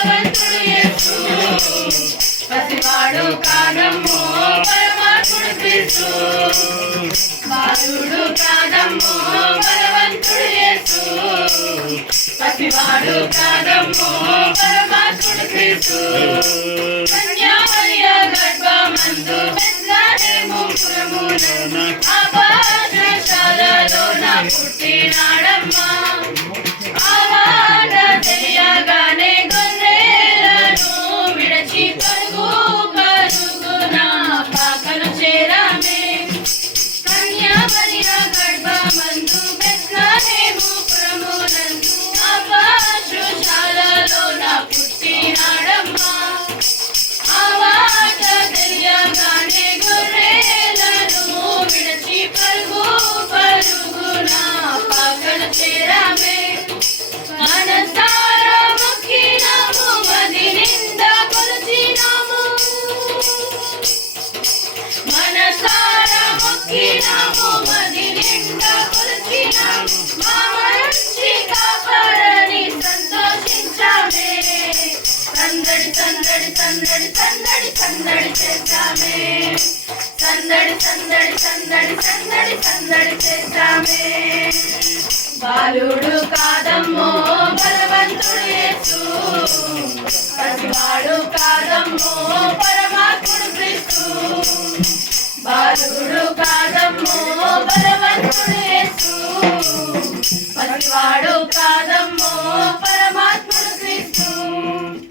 బలవంతుడు యేసు పసివాడు కాదమ్మో పరమాత్ముడు క్రీస్తు బాలుడు కాదమ్మో బలవంతుడు యేసు పసివాడు కాదమ్మో పరమాత్ముడు క్రీస్తు కన్యామరియ గర్భమందు బెత్లెహేము పురమున ఆభాషశాలలోన పుట్టినాడమ్మా తెలియగానే గొర్రెలను విడచి పరుగు పరుగున పాకలు చేరామే కన్యామరియ గర్భమందు బెత్లెహేము పురమునందు ఆభాషశాలలోన పుట్టినాడమ్మా తెలియగానే గొర్రెలను విడచి పరుగు పరుగున పాకలు చేరామే మనసారా మొక్కినాము మది నిండా కొలిచినాము మనసారా మొక్కినాము మది నిండా కొలిచినాము మా మంచి కాపరని సంతోషించామే సందడి సందడి సందడి సందడి సందడి చేస్తామే సందడి సందడి సందడి సందడి సందడి చేస్తామే బాలుడు కాదమ్మో బలవంతుడు యేసు పసివాడు కాదమ్మో పరమాత్ముడు